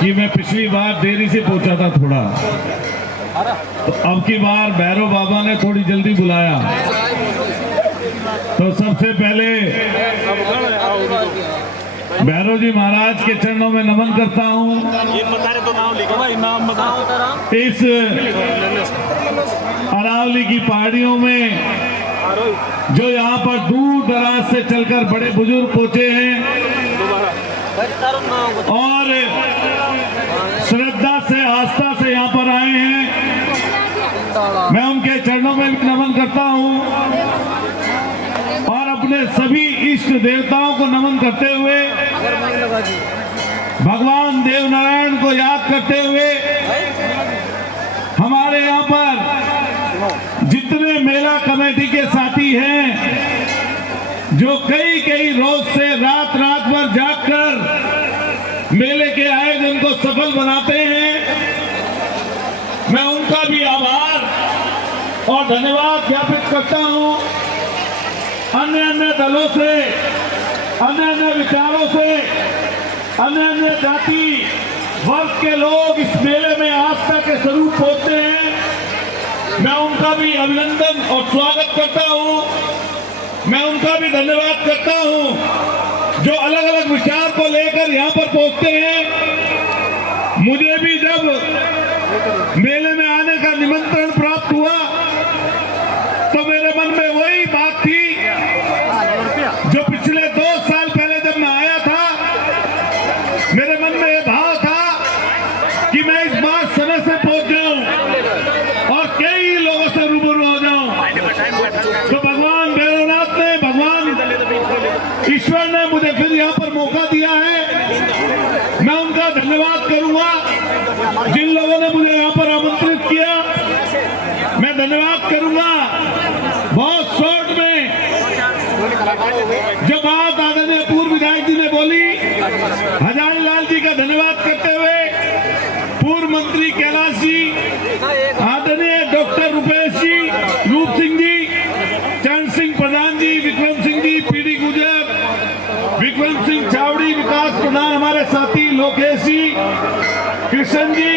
कि मैं पिछली बार देरी से पहुंचा था थोड़ा, तो अब की बार भैरव बाबा ने थोड़ी जल्दी बुलाया। तो सबसे पहले भैरव जी महाराज के चरणों में नमन करता हूँ। इस अरावली की पहाड़ियों में जो यहाँ पर दूर दराज से चलकर बड़े बुजुर्ग पहुंचे हैं और श्रद्धा से आस्था से यहाँ पर आए हैं, मैं उनके चरणों में भी नमन करता हूँ और अपने सभी इष्ट देवताओं को नमन करते हुए, भगवान देव नारायण को याद करते हुए, हमारे यहाँ पर जितने मेला कमेटी के साथी हैं जो कई रोज से रात भर जागकर मेले के आयोजन को सफल बनाते हैं, मैं उनका भी आभार और धन्यवाद ज्ञापित करता हूं। अन्य दलों से, अन्य विचारों से, अन्य जाति वर्ग के लोग इस मेले में आस्था के स्वरूप पहुंचते हैं, मैं उनका भी अभिनंदन और स्वागत करता हूं। मैं उनका भी धन्यवाद करता हूं जो अलग अलग विचार को लेकर यहां पर पहुंचते हैं। मुझे भी जब मेले में आने का निमंत्रण प्राप्त हुआ तो मेरे मन में वही बात थी जो पिछले 2 साल पहले जब मैं आया था, मेरे मन में यह भाव था कि मैं इस बार समय से पहुंच जाऊं और कई लोगों से रूबरू हो जाऊं। तो भगवान भैरवनाथ ने, भगवान ईश्वर ने मुझे फिर यहाँ पर मौका दिया है। मैं उनका धन्यवाद करूंगा। जिन लोगों ने मुझे यहाँ पर आमंत्रित किया, मैं धन्यवाद करूंगा। बहुत शॉर्ट में जो बात आदरणीय पूर्व विधायक जी ने बोली, हजारी लाल जी का धन्यवाद करते हुए, पूर्व मंत्री कैलाश जी, आदरणीय डॉक्टर रुपेश जी, रूप सिंह जी, चरण सिंह प्रधान जी, विक्रम सिंह जी, पीडी गुजर, विक्रम सिंह चावड़ी, विकास प्रधान, हमारे साथी लोकेश जी, कृष्ण जी,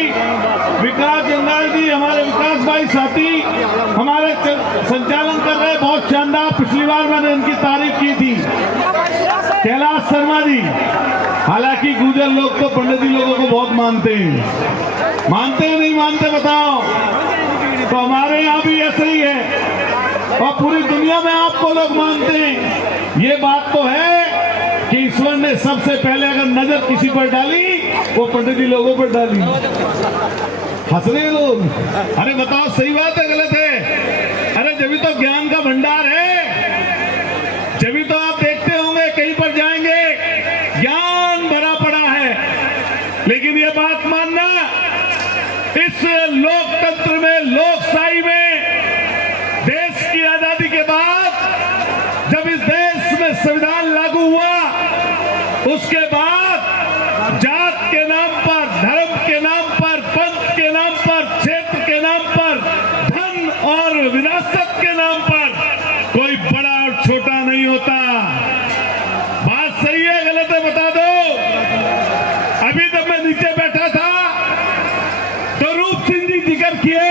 विकास जंगाल जी, हमारे विकास भाई साथी हमारे संचालन कर रहे, बहुत शानदार। पिछली बार मैंने इनकी तारीफ की थी, कैलाश शर्मा जी। हालांकि गुजर लोग तो पंडित जी लोगों को बहुत मानते हैं, मानते हैं नहीं मानते बताओ? तो हमारे यहाँ भी ऐसे ही है और पूरी दुनिया में आपको लोग मानते हैं। ये बात तो है कि ईश्वर ने सबसे पहले अगर नजर किसी पर डाली, वो पंडित जी लोगों पर डाली। हंस रहे लोग, अरे बताओ सही बात है गलत है? अरे जब तो ज्ञान का भंडार है, जब तो आप देखते होंगे कहीं पर जाएंगे ज्ञान भरा पड़ा है। लेकिन ये बात मानना, इस लोकतंत्र में, लोकशाही में, देश की आजादी के बाद जब इस देश में संविधान लागू हुआ, उसके बाद जात के नाम पर, धर्म के नाम पर, पंथ के नाम पर, क्षेत्र के नाम पर, धन और विरासत के नाम पर कोई बड़ा और छोटा नहीं होता। बात सही है गलत है बता दो? अभी जब मैं नीचे बैठा था तो रूप सिंह जी जिक्र किए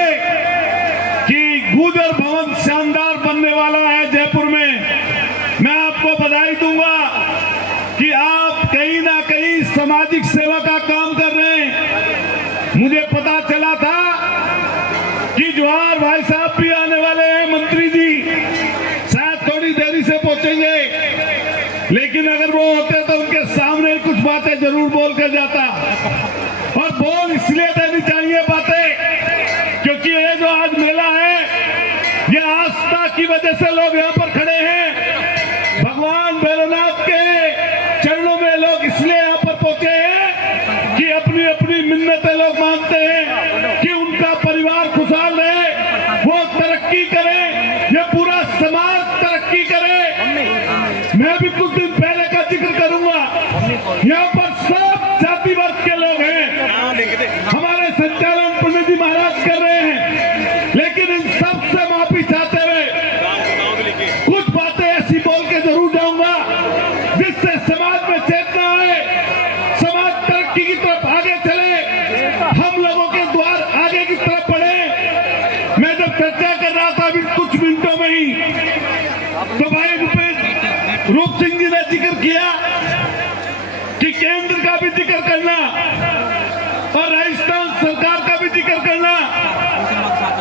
कि गुजर भवन शानदार बनने वाला है जयपुर में। मैं आपको बधाई दूंगा कि आप कहीं ना कहीं सामाजिक सेवा का काम कर रहे हैं। मुझे पता चला था कि जवाहर भाई साहब भी आने वाले हैं, मंत्री जी शायद थोड़ी देरी से पहुंचेंगे, लेकिन अगर वो होते तो उनके सामने कुछ बातें जरूर बोल कर जाता। और बोल इसलिए देनी चाहिए बातें क्योंकि ये जो आज मेला है, ये आस्था की वजह से लोग यहाँ पर खड़े हैं। भगवान भैरवनाथ के चरणों में लोग इसलिए यहाँ पर पहुंचे हैं कि अपनी अपनी मिन्नतें लोग मानते हैं कि उनका परिवार खुशहाल रहे, वो तरक्की करे, ये पूरा समाज तरक्की करे। मैं भी कुछ दिन पहले का जिक्र करूंगा, यहाँ पर सब जाति कि केंद्र का भी जिक्र करना और राजस्थान सरकार का भी जिक्र करना।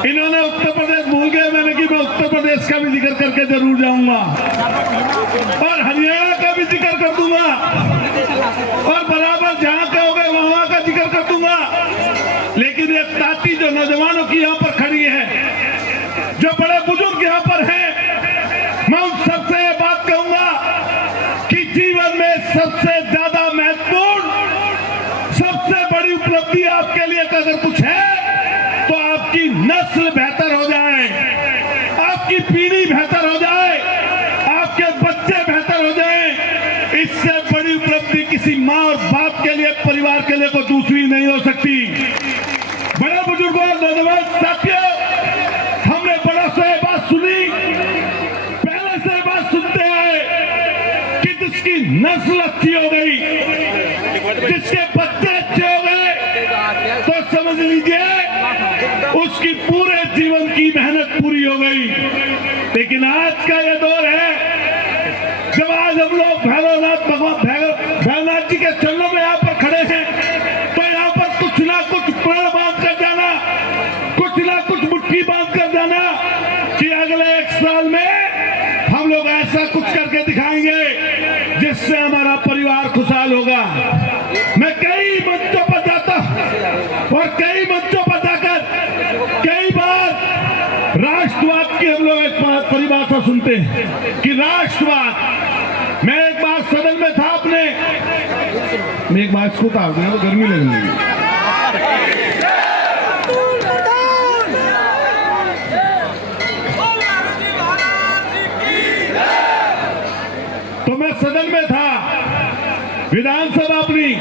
इन्होंने उत्तर प्रदेश भूल गए, मैंने कि मैं उत्तर प्रदेश का भी जिक्र करके जरूर जाऊंगा और हरियाणा का भी जिक्र कर दूंगा और बराबर जहां के हो गए वहां का जिक्र कर दूंगा। लेकिन ये ताती जो नौजवानों की यहाँ पर खड़ी है, जो बड़े बुजुर्ग यहाँ पर हैं, मैं उन सबसे ये बात कहूंगा कि जीवन में सबसे ज्यादा महत्वपूर्ण, सबसे बड़ी उपलब्धि आपके लिए अगर कुछ है तो आपकी नस्ल बेहतर हो जाए, आपकी पीढ़ी बेहतर हो जाए, आपके बच्चे बेहतर हो जाए। इससे बड़ी उपलब्धि किसी माँ और बाप के लिए, परिवार के लिए कोई दूसरी नहीं हो सकती। बड़े बुजुर्गों और नौजवान साथियों, हमने बड़ा से बात सुनी, पहले से बात सुनते आए कि जिसकी नस्ल अच्छी हो गई, जिसके बच्चे अच्छे हो गए, तो समझ लीजिए उसकी पूरे जीवन की मेहनत पूरी हो गई। लेकिन आज का ये दौर है जब आज हम लोग भैरवनाथ जी के चरणों में यहाँ पर खड़े हैं, तो यहाँ पर कुछ ना कुछ प्रण बांध कर जाना, कुछ ना कुछ मुट्ठी बांध कर जाना कि अगले 1 साल में हम लोग ऐसा कुछ करके दिखाएंगे जिससे हमारा परिवार खुशहाल होगा। मैं कई मंचों पर जाता हूं और कई मंचों पर जाकर कई बार राष्ट्रवाद की हम लोग एक परिभाषा सुनते हैं कि राष्ट्रवाद। मैं एक बार सदन में था अपने, मैं एक बार इसको उतार दूं, वो गर्मी लगने लगी। तो मैं सदन में था, विधानसभा अपनी,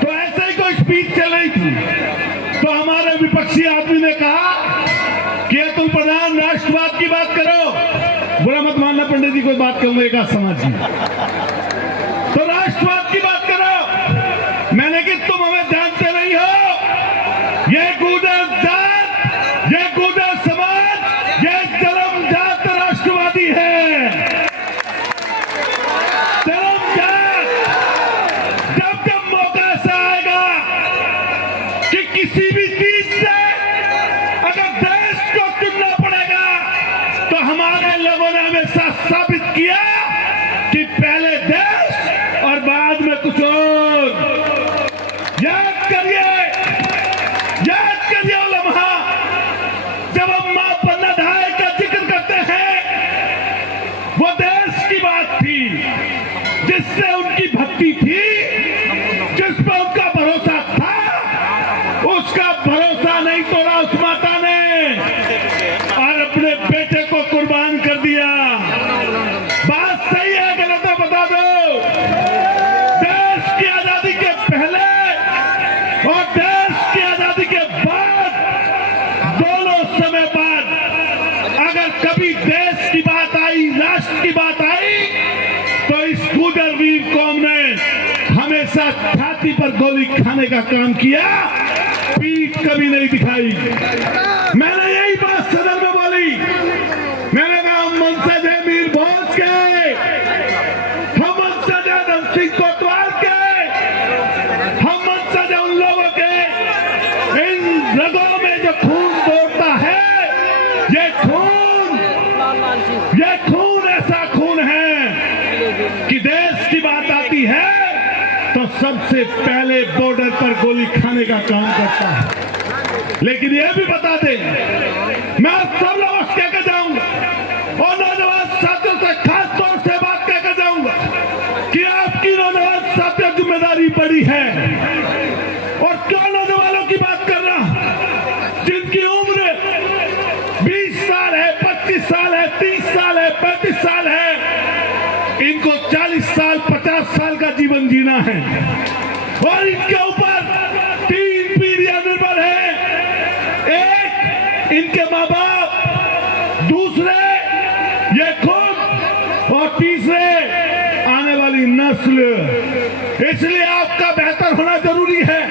तो ऐसे ही कोई स्पीच चल रही थी, तो हमारे विपक्षी आदमी ने कहा कि अतुल प्रधान राष्ट्रवाद की बात करो। बुरा मत मानना पंडित जी, कोई बात करूंगा एक आध समाज की, तो राष्ट्रवाद की बात करो। मैंने कि तुम हमें जानते नहीं हो, ये गुर्जर जात, ये गुर्जर समाज, ये जन्मजात राष्ट्रवादी है। जन्मजात। जब जब मौका ऐसा आएगा कि किसी भी चीज से अगर देश को चुनना पड़ेगा, तो हमारे लोगों ने हमेशा साबित किया कि पहले देश और बाद में कुछ और। याद करिए वो लम्हा जब हम मां पन्ना ढाई का जिक्र करते हैं, वो देश की बात थी जिससे उनकी भक्ति थी, जिस पर उनका भरोसा था, उसका भरोसा नहीं तोड़ा उस माता ने और अपने बेटे को कुर्बान कर दिया। बात सही है गलत है बता दो। देश की आजादी के पहले और देश की आजादी के बाद, दोनों समय बाद अगर कभी देश की बात आई, राष्ट्र की बात आई, तो इस गुर्जर वीर कौम ने हमेशा छाती पर गोली खाने का काम किया, पीठ कभी नहीं दिखाई। मैंने यही बात सदन में बोली। मैंने कहा हम वंशज हैं मीर भोज के, हम वंशज हैं धन सिंह कोतवाल के, हम वंशज हैं उन लोगों के, इन रगों में जो खून दौड़ता है, ये खून ऐसा खून है कि देश की बात आती है तो सबसे पहले बॉर्डर पर गोली खाने का काम करता है। लेकिन यह भी बता दें, मैं सब लोगों से कहकर जाऊंगा और नौजवान साथियों से खास तौर से बात कहकर जाऊंगा कि आपकी नौजवान साथियों जिम्मेदारी बड़ी है। और क्यों नौजवानों की बात कर रहा हूं, जिनकी उम्र 20 साल है, 25 साल है, 30 साल है, 35 साल है, इनको 40 साल 50 साल का जीवन जीना है और इनके ऊपर 3 पीढ़ियां निर्भर है। एक इनके माँ बाप, दूसरे ये खुद और तीसरे आने वाली नस्ल। इसलिए आपका बेहतर होना जरूरी है,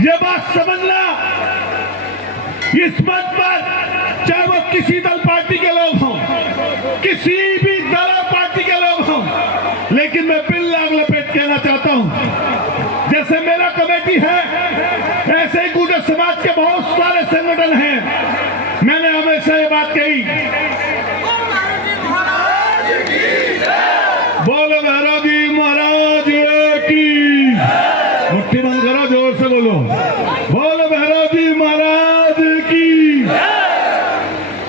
ये बात समझना। इस मंच पर चाहे वो किसी दल पार्टी के लोग हों, किसी भी दल पार्टी के लोग हों, लेकिन मैं बिल्ला लपेट कहना चाहता हूं होती है, ऐसे ही गुर्जर समाज के बहुत सारे संगठन हैं। मैंने हमेशा ये बात कही, बोलो भैरव जी महाराज की, मुट्ठी बंद करो, जोर से बोलो, बोलो भैरव जी महाराज की।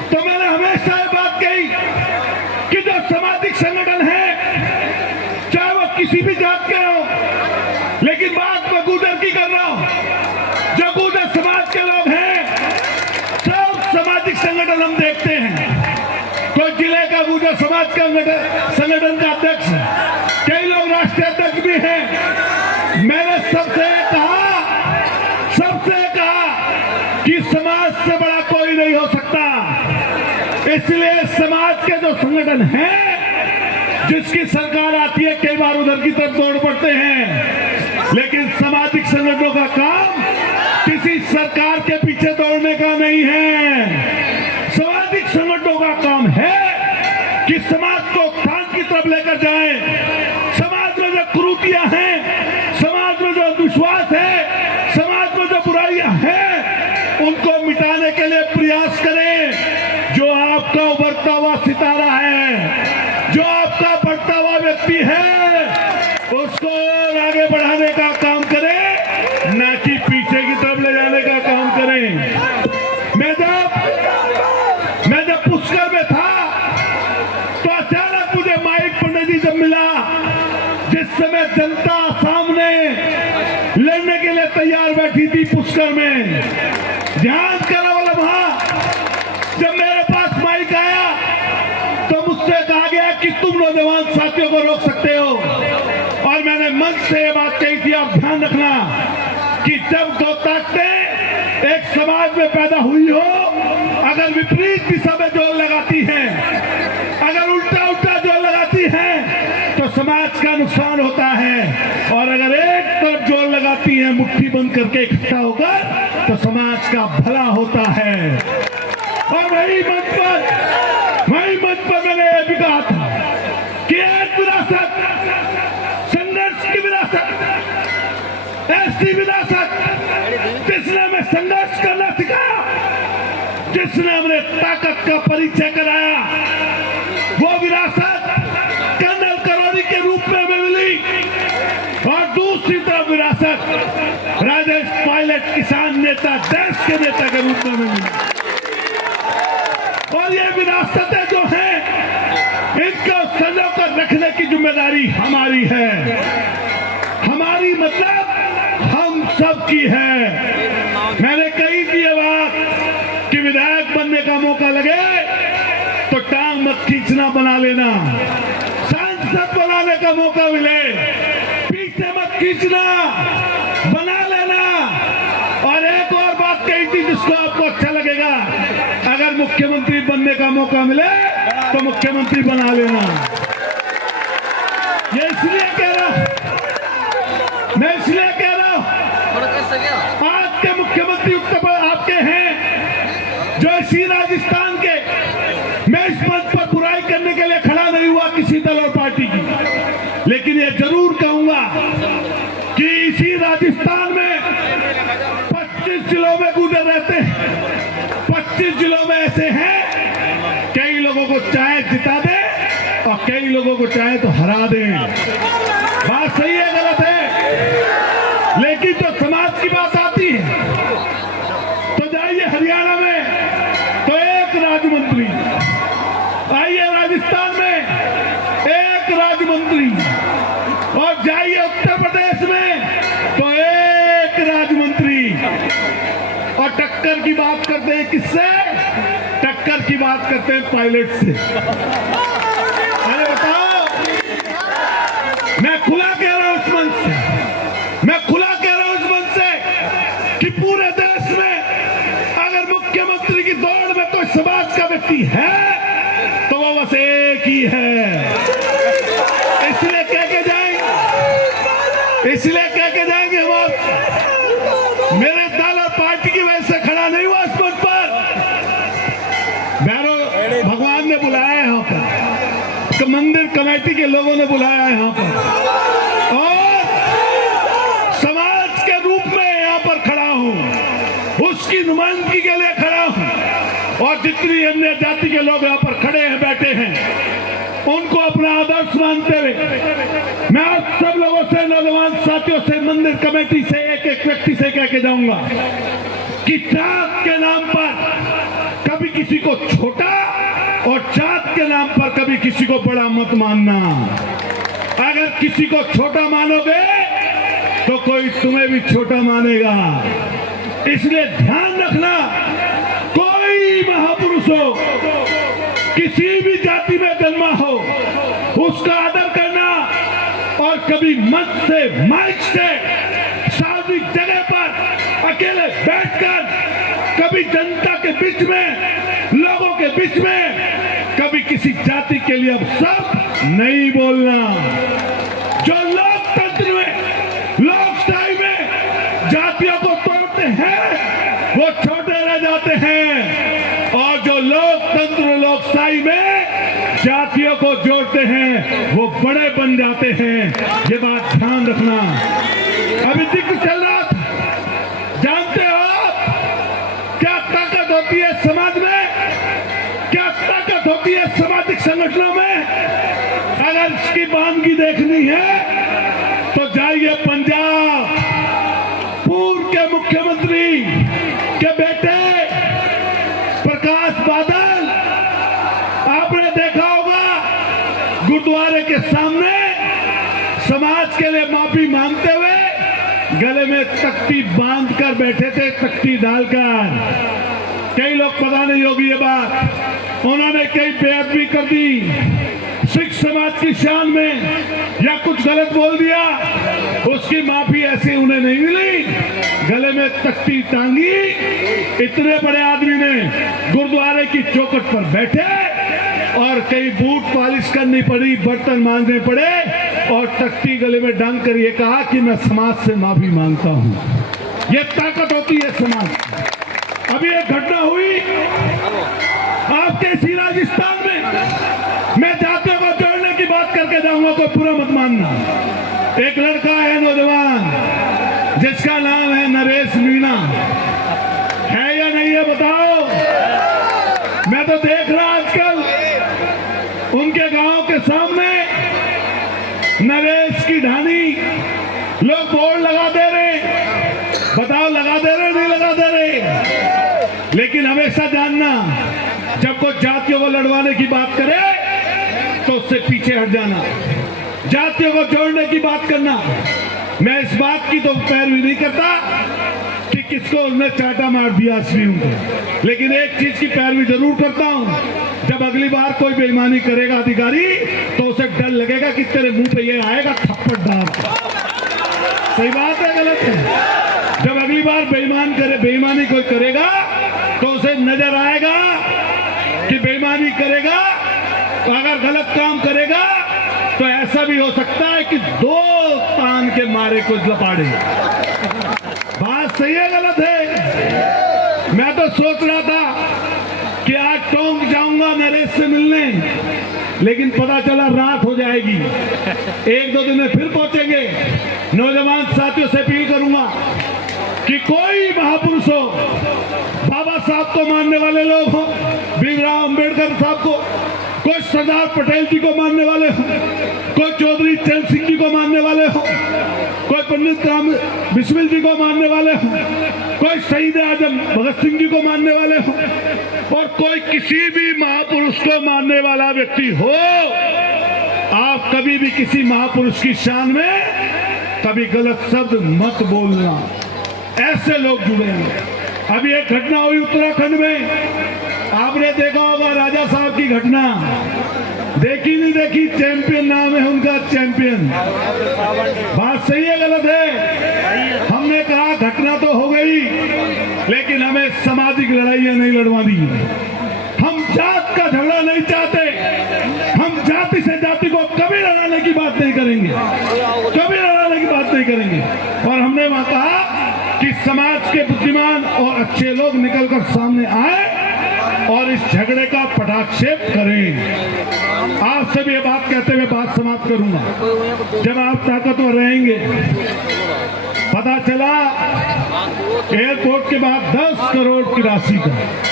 तो मैंने हमेशा ये बात कही कि जो सामाजिक संगठन है, चाहे वो किसी भी जात के हो, लेकिन बात मैं गुर्जर की कर रहा हूं, जो गुर्जर समाज के लोग हैं, सब सामाजिक संगठन हम देखते हैं। कोई जिले का गुर्जर समाज का संगठन का अध्यक्ष, कई लोग राष्ट्रीय अध्यक्ष भी हैं। मैंने सबसे कहा कि समाज से बड़ा कोई नहीं हो सकता। इसलिए समाज के जो संगठन हैं, जिसकी सरकार आती है, कई बार उधर की तरफ दौड़ पड़ते हैं, लेकिन सामाजिक संगठनों का काम किसी सरकार के पीछे दौड़ने का नहीं है। सामाजिक संगठनों का काम है कि समाज को उत्थान की तरफ लेकर जाए। समाज में जो कुरीतियां हैं, समाज में जो अंधविश्वास है, समाज में जो बुराइयां हैं, उनको मिटाने के लिए प्रयास करें। जो आपका उभरता हुआ सितारा है, जो आपका बढ़ता हुआ व्यक्ति है, उसको आगे बढ़ाने का काम करें, ना कि पीछे की तरफ ले जाने का काम करें। मैं जब पुष्कर में था, तो अचानक मुझे माइक पंडित जी जब मिला, जिस समय जनता सामने लड़ने के लिए तैयार बैठी थी पुष्कर में, ध्यान करो वहां, जब मेरे पास माइक आया तो मुझसे कहा गया कि तुम नौजवान साथियों को रोक सकते हो। और मैंने मंच से ये बात कही थी, आप ध्यान रखना कि जब दो ताकतें एक समाज में पैदा हुई हो, अगर विपरीत दिशा में जोर लगाती हैं, अगर उल्टा जोर लगाती हैं, तो समाज का नुकसान होता है। और अगर एक तरफ जोर लगाती हैं, मुट्ठी बंद करके इकट्ठा होकर, तो समाज का भला होता है। और वही मंच पर मैंने यह भी कहा था कि एक विरासत, संघर्ष की विरासत, ऐसी विरासत जिसने हमें संघर्ष करना सिखाया, जिसने हमें ताकत का परिचय कराया, वो विरासत कर्नल करौरी के रूप में हमें मिली। और दूसरी तरफ विरासत राजेश पायलट, किसान नेता, देश के नेता के रूप में हमें मिली। और ये विरासतें जो हैं, इनको संजो कर रखने की जिम्मेदारी हमारी है। हमारी मतलब हम सब की है। मैंने कही थी ये बात कि विधायक बनने का मौका लगे तो टांग मत खींचना, बना लेना। सांसद बनाने का मौका मिले, पीछे मत खींचना, बना लेना। और एक और बात कही थी जिसको आपको अच्छा लगेगा, अगर मुख्यमंत्री बनने का मौका मिले तो मुख्यमंत्री बना लेना। ये इसलिए कह रहा हूं, मैं इसलिए कह रहा हूं, आज के मुख्यमंत्री आपके हैं जो इसी राजस्थान के, मैं इस मंच पर बुराई करने के लिए खड़ा नहीं हुआ किसी दल और पार्टी की, लेकिन ये जरूर कहूंगा कि इसी राजस्थान में 25 जिलों में गुर्जर रहते हैं। 25 जिलों में ऐसे हैं, कई लोगों को चाहे जिता दे और कई लोगों को चाहे तो हरा दे। बात सही है गलत है, लेकिन जो समाज की बात आती है तो जाइए हरियाणा में तो एक राज्य मंत्री, आइए राजस्थान में एक राज्य मंत्री, और जाइए उत्तर प्रदेश में तो एक राज्य मंत्री। और टक्कर की बात करते हैं किससे? टक्कर की बात करते हैं पायलट से। अरे बताओ, मैं खुला कह रहा हूं इस मंच से, मैं खुला कह रहा हूं इस मंच से कि पूरे देश में अगर मुख्यमंत्री की दौड़ में कोई समाज का व्यक्ति है तो वो बस एक ही है। इसलिए कह के जाएंगे हम आप, मेरे दल और पार्टी की वजह से खड़ा नहीं हुआ इस मंच पर। भगवान ने बुलाया यहाँ पर, मंदिर कमेटी के लोगों ने बुलाया यहाँ पर, और समाज के रूप में जितनी अन्य जाति के लोग यहाँ पर खड़े हैं, बैठे हैं, उनको अपना आदर्श मानते हुए मैं आप सब लोगों से, नौजवान साथियों से, मंदिर कमेटी से, एक एक व्यक्ति से कह के जाऊंगा कि जात के नाम पर कभी किसी को छोटा और जात के नाम पर कभी किसी को बड़ा मत मानना। अगर किसी को छोटा मानोगे तो कोई तुम्हें भी छोटा मानेगा। इसलिए ध्यान रखना, कोई महापुरुष हो, किसी भी जाति में जन्मा हो, उसका आदर करना और कभी मंच से, माइक से, सार्वजनिक जगह पर अकेले बैठकर कभी जनता के बीच में, लोगों के बीच में कभी किसी जाति के लिए अब सब नहीं बोलना। जो लोकतंत्र में, लोकशाही में जातियों को तोड़ते हैं वो छोटे रह जाते हैं, और जो लोकतंत्र, लोकशाही में जातियों को जोड़ते हैं वो बड़े बन जाते हैं। ये बात ध्यान रखना। अभी जिक्र चल रहा था, जानते हो आप क्या ताकत होती है समाज में, क्या ताकत होती है सामाजिक संगठनों में। अगर इसकी बानगी देखनी है तो जाइए पंजाब, पूर्व के मुख्यमंत्री के बेटे प्रकाश बादल, आपने देखा होगा गुरुद्वारे के सामने समाज के लिए माफी मांगते हुए गले में तख्ती बांधकर बैठे थे, तख्ती डालकर। कई लोग पता नहीं होगी ये बात, उन्होंने कई बेअदबी कर दी सिख समाज की शान में, या कुछ गलत बोल दिया, उसकी माफी ऐसे उन्हें नहीं मिली, गले में तख्ती टांगी। इतने बड़े आदमी ने गुरुद्वारे की चौखट पर बैठे और कई बूट पॉलिश करनी पड़ी, बर्तन मांजने पड़े, और तख्ती गले में डांग कर ये कहा कि मैं समाज से माफी मांगता हूं। ये ताकत होती है समाज। अभी एक घटना हुई आपके इसी राजस्थान में, मैं जातियों को जोड़ने की बात करके जाऊंगा, कोई पूरा मत मानना। एक लड़का है नौजवान जिसका नाम है नरेश मीणा, है या नहीं है बताओ। मैं तो देख रहा आजकल उनके गांव के सामने नरेश की ढानी लोग बोर्ड लगा दे रहे, बताओ लगा दे रहे नहीं लगा दे रहे। लेकिन हमेशा जानना, जब कोई जातियों को लड़वाने की बात करे तो उससे पीछे हट जाना, जातियों को जोड़ने की बात करना। मैं इस बात की तो पैरवी नहीं करता कि किसको उसने चाटा मार दिया असली उनको, लेकिन एक चीज की पैरवी जरूर करता हूं, जब अगली बार कोई बेईमानी करेगा अधिकारी तो उसे डर लगेगा कि तेरे मुंह पे ये आएगा थप्पड़ डाल। सही बात है गलत है? जब अगली बार बेईमानी कोई करेगा तो उसे नजर आएगा कि बेईमानी करेगा, तो अगर गलत काम करेगा तो ऐसा भी हो सकता है कि दो तान के मारे को लपाड़े। बात सही है गलत है? मैं तो सोच रहा था कि आज टोंक जाऊंगा नरेश से मिलने, लेकिन पता चला रात हो जाएगी। एक दो दिन में फिर पहुंचेंगे। नौजवान साथियों से अपील करूंगा कि कोई महापुरुष हो, बाबा साहब को मानने वाले लोग हो, भीमराव अंबेडकर साहब को, कोई सरदार पटेल जी को मानने वाले हो, कोई चौधरी चरण सिंह जी को मानने वाले हो, कोई पंडित राम बिस्मिल जी को मानने वाले हो, कोई शहीद आजम भगत सिंह जी को मानने वाले हो, और कोई किसी भी महापुरुष को मानने वाला व्यक्ति हो, आप कभी भी किसी महापुरुष की शान में कभी गलत शब्द मत बोलना। ऐसे लोग जुड़े हैं। अभी एक घटना हुई उत्तराखंड में, आपने देखा होगा राजा साहब की घटना, देखी नहीं देखी? चैंपियन नाम है उनका, चैंपियन। बात सही है गलत है? हमने कहा घटना तो हो गई, लेकिन हमें सामाजिक लड़ाइयां नहीं लड़वानी। हम जात का झगड़ा नहीं चाहते, हम जाति से जाति को कभी लड़ाने की बात नहीं करेंगे, कभी लड़ाने की बात नहीं करेंगे। और हमने वहां कहा कि समाज के बुद्धिमान और अच्छे लोग निकलकर सामने आए और इस झगड़े का पटाक्षेप करें। आपसे भी ये बात कहते हुए बात समाप्त करूंगा। जब आप ताकतवर रहेंगे, पता चला एयरपोर्ट के उसके बाद 10 करोड़ की राशि का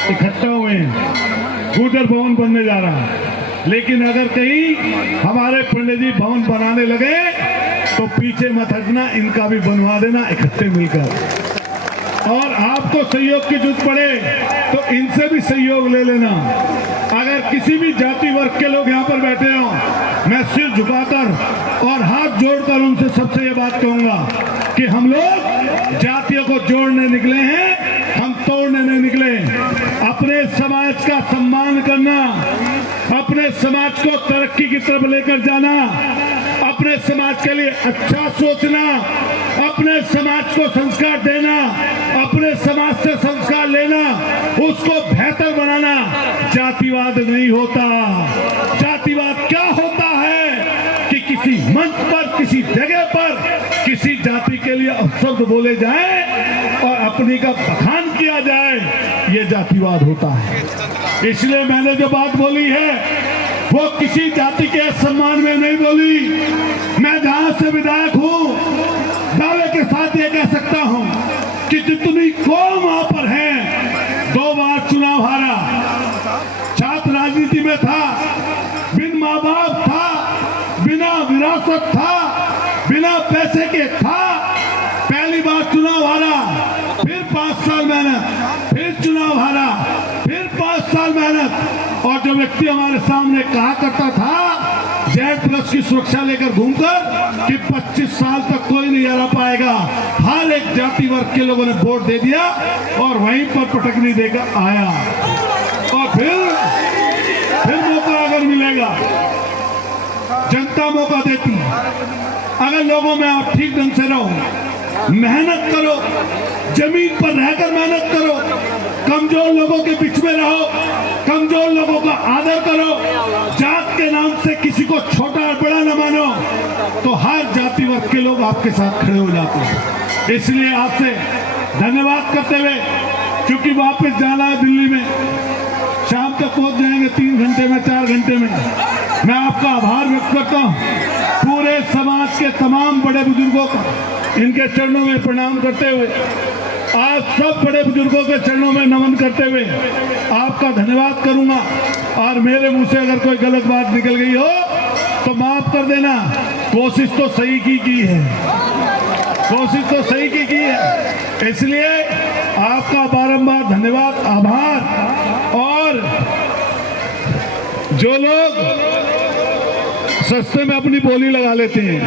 इकट्ठा हुए हैं, गुर्जर भवन बनने जा रहा है। लेकिन अगर कहीं हमारे पंडित जी भवन बनाने लगे तो पीछे मत हटना, इनका भी बनवा देना इकट्ठे मिलकर। और आपको सहयोग की जरूरत पड़े तो इनसे भी सहयोग ले लेना। अगर किसी भी जाति वर्ग के लोग यहाँ पर बैठे हों, मैं सिर झुकाकर और हाथ जोड़कर उनसे सबसे ये बात कहूंगा कि हम लोग जातियों को जोड़ने निकले हैं, हम तोड़ने नहीं निकले। अपने समाज का सम्मान करना, अपने समाज को तरक्की की तरफ लेकर जाना, अपने समाज के लिए अच्छा सोचना, अपने समाज को संस्कार देना, अपने समाज से संस्कार लेना, उसको बेहतर बनाना जातिवाद नहीं होता। जातिवाद क्या होता है कि किसी मंच पर, किसी जगह पर किसी जाति के लिए अपशब्द बोले जाए और अपनी का बखान किया जाए, ये जातिवाद होता है। इसलिए मैंने जो बात बोली है वो किसी जाति के सम्मान में नहीं बोली। मैं जहां से विधायक हूं, दावे के साथ ये कह सकता हूं कि जितनी कौम वहां पर है, 2 बार चुनाव हारा, छात्र राजनीति में था, बिन माँ बाप था, बिना विरासत था, बिना पैसे के था, पहली बार चुनाव हारा, फिर 5 साल मेहनत, फिर चुनाव हारा, फिर 5 साल मेहनत। और जो व्यक्ति हमारे सामने कहा करता था Z+ की सुरक्षा लेकर घूमकर कि 25 साल तक कोई नहीं हरा पाएगा, हर एक जाति वर्ग के लोगों ने वोट दे दिया और वहीं पर पटकनी देकर आया। और फिर मौका अगर मिलेगा, जनता मौका देती, अगर लोगों में आप ठीक ढंग से रहो, मेहनत करो, जमीन पर रहकर मेहनत करो, कमजोर लोगों के बीच में रहो, कमजोर लोगों का आदर करो, जात के नाम से किसी को छोटा और बड़ा न मानो, तो हर जाति वर्ग के लोग आपके साथ खड़े हो जाते हैं। इसलिए आपसे धन्यवाद करते हुए, क्योंकि वापस जाना है दिल्ली में, शाम तक पहुंच जाएंगे 3 घंटे में, 4 घंटे में। मैं आपका आभार व्यक्त करता हूं, पूरे समाज के तमाम बड़े बुजुर्गों का इनके चरणों में प्रणाम करते हुए, आप सब बड़े बुजुर्गों के चरणों में नमन करते हुए आपका धन्यवाद करूंगा। और मेरे मुंह से अगर कोई गलत बात निकल गई हो तो माफ कर देना, कोशिश तो सही की है, कोशिश तो सही की है। इसलिए आपका बारंबार धन्यवाद, आभार। और जो लोग सस्ते में अपनी बोली लगा लेते हैं,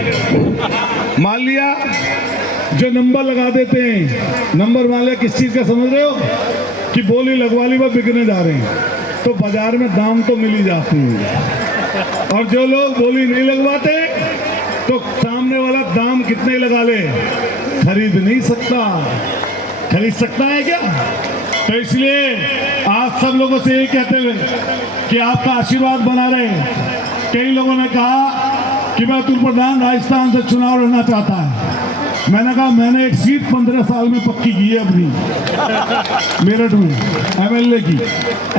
मान लिया जो नंबर लगा देते हैं, नंबर वाले किस चीज का समझ रहे हो कि बोली लगवा ली, वो बिकने जा रहे हैं, तो बाजार में दाम तो मिल ही जाती है। और जो लोग बोली नहीं लगवाते तो सामने वाला दाम कितने लगा ले, खरीद नहीं सकता। खरीद सकता है क्या? तो इसलिए आप सब लोगों से यही कहते हुए कि आपका आशीर्वाद बना रहे। कई लोगों ने कहा कि मैं उत्तर प्रधान राजस्थान से चुनाव लड़ना चाहता है। मैंने कहा मैंने एक सीट 15 साल में पक्की की है अपनी, मेरठ में MLA की।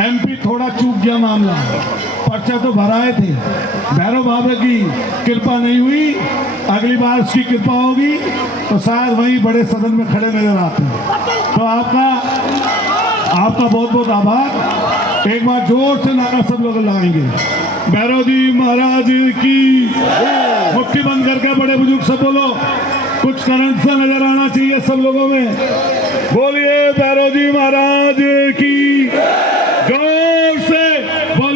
MP थोड़ा चूक गया मामला, पर्चा तो भराए थे, भैरव बाबा की कृपा नहीं हुई। अगली बार उसकी कृपा होगी तो शायद वही बड़े सदन में खड़े नजर आते हैं। तो आपका बहुत बहुत आभार। एक बार जोर से नारा सब लोग लगाएंगे, भैरव जी महाराज की। मुट्ठी बंद करके बड़े बुजुर्ग सब बोलो, कुछ करंट सा नजर आना चाहिए सब लोगों में। बोलिए भैरव जी महाराज